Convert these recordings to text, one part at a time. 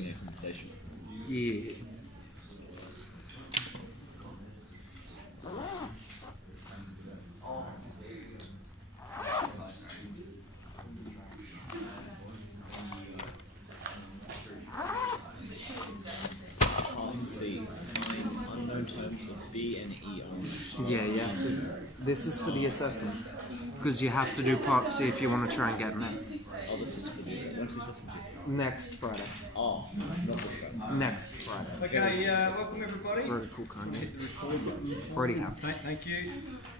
recording a conversation. Yeah. Unknown terms of B and E only. Yeah, yeah. This is for the assessment. Because you have to do part C if you want to try and get an F. Oh, this is for the... When's this assessment? Next Friday. Oh, not this Friday. Next Friday. Okay, welcome everybody. Very cool, Kanye. Hit the record button. Already have. Thank you.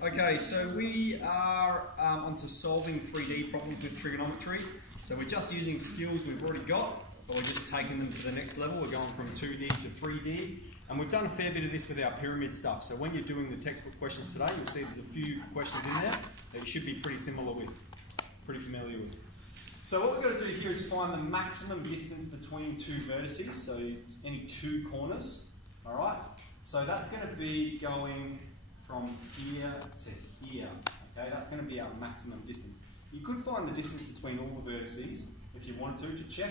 Okay, so we are onto solving 3D problems with trigonometry. So we're just using skills we've already got, but we're just taking them to the next level. We're going from 2D to 3D. And we've done a fair bit of this with our pyramid stuff. So when you're doing the textbook questions today, you'll see there's a few questions in there that you should be pretty familiar with. So what we're going to do here is find the maximum distance between two vertices, so any two corners, all right? So that's going to be going from here to here, okay? That's going to be our maximum distance. You could find the distance between all the vertices if you wanted to check.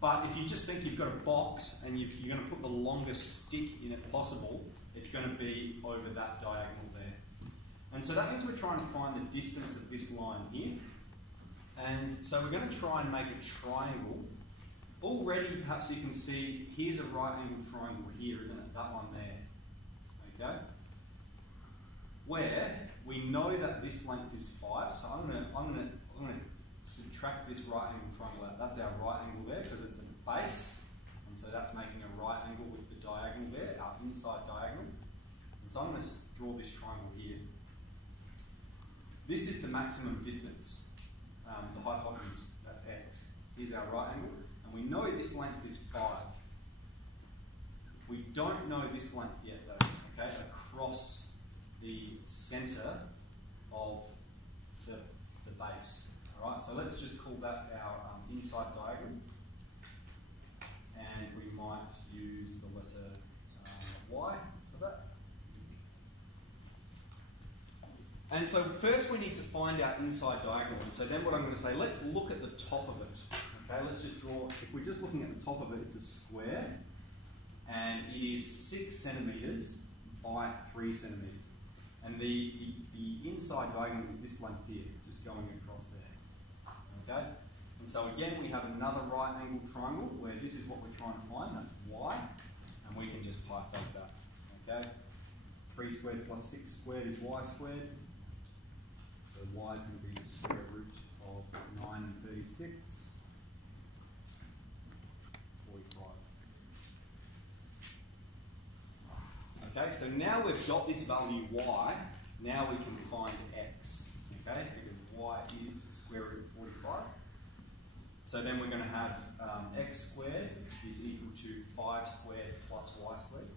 But if you just think you've got a box and you're going to put the longest stick in it possible, it's going to be over that diagonal there. And so that means we're trying to find the distance of this line here. And so we're going to try and make a triangle. Already, perhaps you can see, here's a right angle triangle here, isn't it? That one there. Okay? Where we know that this length is 5, so I'm going to subtract this right angle triangle out. That's our right angle there because it's a base, and so that's making a right angle with the diagonal there, our inside diagonal. And so I'm going to draw this triangle here. This is the maximum distance, the hypotenuse, that's x. Here's our right angle, and we know this length is 5. We don't know this length yet though, okay, across the centre of the base. Alright, so let's just call that our inside diagonal, and we might use the letter y for that. And so first we need to find our inside diagonal, and so then what I'm going to say, let's look at the top of it. Okay, let's just draw, if we're just looking at the top of it, it's a square, and it is 6 centimetres by 3 centimetres. And the inside diagonal is this length here, just going across there. Okay? And so again, we have another right angle triangle where this is what we're trying to find, that's y, and we can just hypothetize that. Okay? 3 squared plus 6 squared is y squared. So y is going to be the square root of 9 and 36, 45. Okay, so now we've got this value y, now we can find x. Okay, because y is the square root of 45. So then we're going to have x squared is equal to 5 squared plus y squared.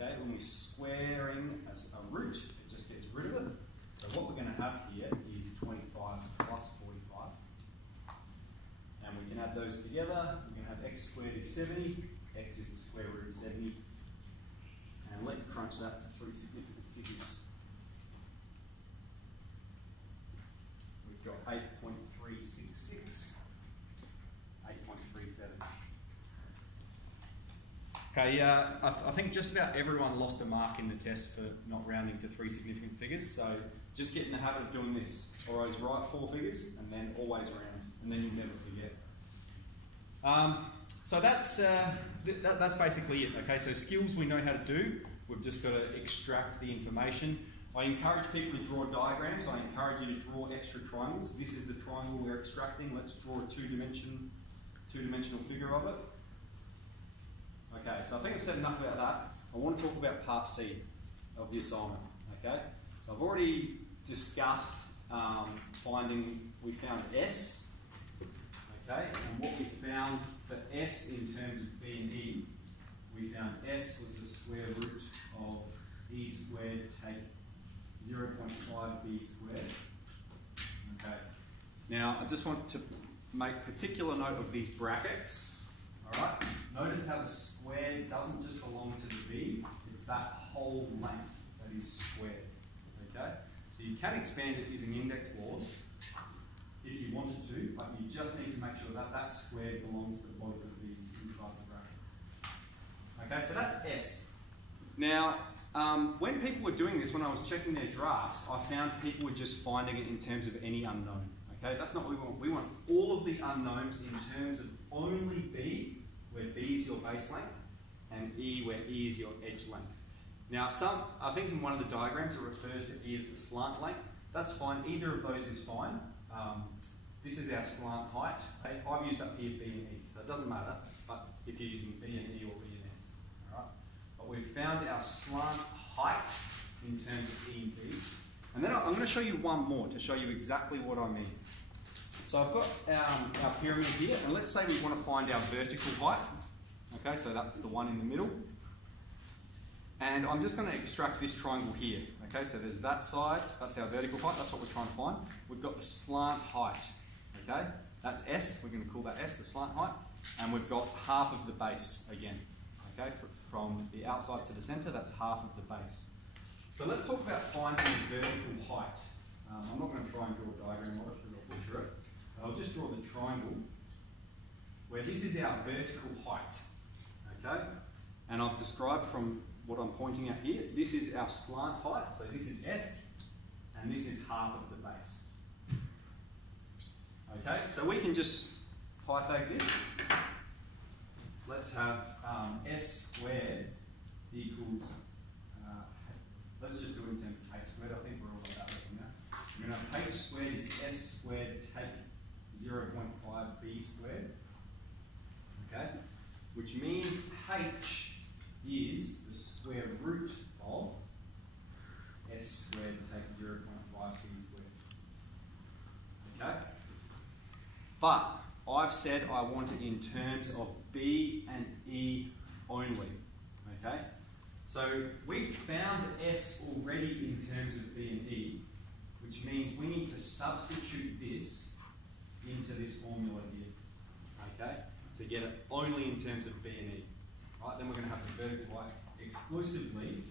Okay, when we're squaring as a root, it just gets rid of it. So what we're going to have here is 25 plus 45. And we can add those together. We're going to have x squared is 70, x is the square root of 70. And let's crunch that to 3 significant figures. We've got 8.366, 8.37. Okay, I think just about everyone lost a mark in the test for not rounding to 3 significant figures, so just get in the habit of doing this. Always write 4 figures and then always round, and then you'll never forget. So that's basically it. Okay, so skills we know how to do. We've just got to extract the information. I encourage people to draw diagrams. I encourage you to draw extra triangles. This is the triangle we're extracting. Let's draw a two-dimensional figure of it. Okay, so I think I've said enough about that. I want to talk about part C of the assignment. Okay, so I've already discussed we found S. Okay, and what we found for S in terms of B and E, we found S was the square root of E squared take 0.5B squared. Okay. Now I just want to make particular note of these brackets. All right. Notice how the square doesn't just belong to the B; it's that whole length that is squared. Okay. So you can expand it using index laws. if you wanted to, but you just need to make sure that that square belongs to both of these inside the brackets. Okay, so that's S. Now, when people were doing this, when I was checking their drafts, I found people were just finding it in terms of any unknown. Okay, that's not what we want. We want all of the unknowns in terms of only B, where B is your base length, and E, where E is your edge length. Now, I think in one of the diagrams it refers to E as the slant length. That's fine. Either of those is fine. This is our slant height. Okay? I've used up here B and E, so it doesn't matter. But if you're using B and E or E and S, all right. But we've found our slant height in terms of E and B. And then I'm going to show you one more to show you exactly what I mean. So I've got our pyramid here, and let's say we want to find our vertical height. Okay, so that's the one in the middle. And I'm just going to extract this triangle here. Okay, so there's that side, that's our vertical height, that's what we're trying to find. We've got the slant height. Okay, that's S, we're going to call that S, the slant height. And we've got half of the base again. Okay, from the outside to the centre, that's half of the base. So let's talk about finding the vertical height. I'm not going to try and draw a diagram of it because I'll butcher it. I'll just draw the triangle where this is our vertical height. Okay, and I've described from what I'm pointing at here, this is our slant height, so this is S, and this is half of the base. Okay, so we can just Pythag this. Let's have S squared equals, let's just do it in terms of H squared. I think we're all about that now. We're going to have H squared is S squared take 0.5 B squared. Okay, which means H is the square root of S squared take 0.5 B squared. Okay? But I've said I want it in terms of B and E only. Okay? So we've found S already in terms of B and E, which means we need to substitute this into this formula here. Okay? To get it only in terms of B and E. Right, then we're going to have the vertical height exclusively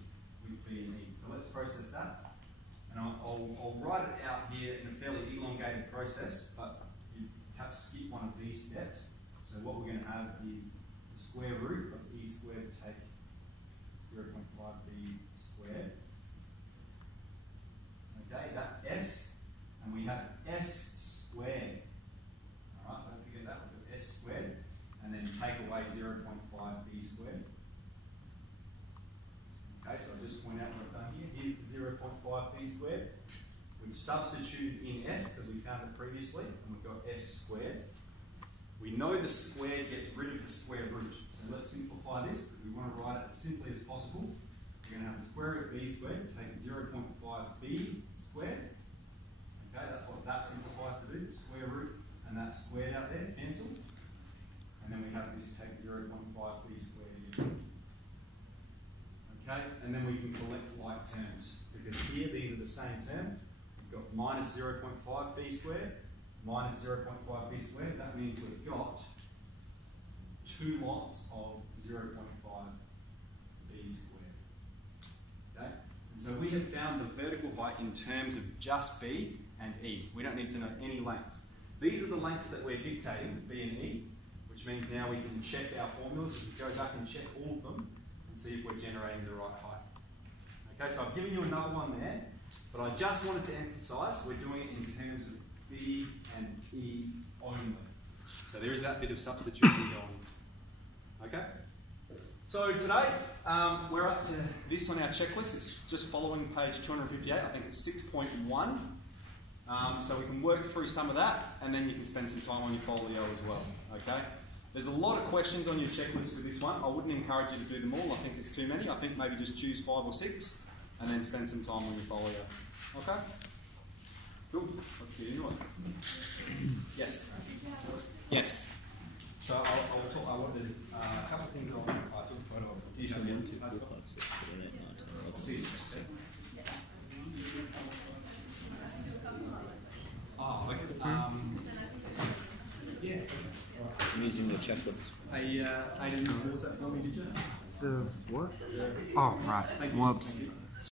with B and E. So let's process that. And I'll write it out here in a fairly elongated process, but you perhaps skip one of these steps. So what we're going to have is the square root of E squared take 0.5B squared. Okay, that's S. And we have S squared. Alright, don't forget that. We've got S squared. And then take away 0.5B squared. Okay, so I'll just point out what I've done here. Here's the 0.5B squared. We've substituted in S because we found it previously, and we've got S squared. We know the squared gets rid of the square root. So let's simplify this because we want to write it as simply as possible. We're going to have the square root of B squared, take 0.5B squared. Okay, that's what that simplifies to do, the square root and that squared out there, cancel. And then we have this take 0.5B squared again. Okay, and then we can collect like terms. Because here, these are the same term. We've got minus 0.5B squared, minus 0.5B squared. That means we've got two lots of 0.5B squared. Okay, and so we have found the vertical height in terms of just B and E. We don't need to know any lengths. These are the lengths that we're dictating, B and E. Which means now we can check our formulas. We can go back and check all of them and see if we're generating the right height. Okay, so I've given you another one there, but I just wanted to emphasise we're doing it in terms of B and E only. So there is that bit of substitution going. Okay? So today, we're up to this on our checklist. It's just following page 258. I think it's 6.1. So we can work through some of that, and then you can spend some time on your folio as well. Okay? There's a lot of questions on your checklist for this one. I wouldn't encourage you to do them all. I think it's too many. I think maybe just choose 5 or 6 and then spend some time on your folio. Okay? Cool. Let's get into it. Yes? Yes. So I'll talk. I wanted a couple of things on. I took a photo of. Do you have the 1, 2, 3, 4, 5, 6, 7, 8, 9, 10, 11. 6. Oh, okay. Yeah. I'm using the checklist. Aiden, what was that for me, did you? The what? Oh, right. Whoops.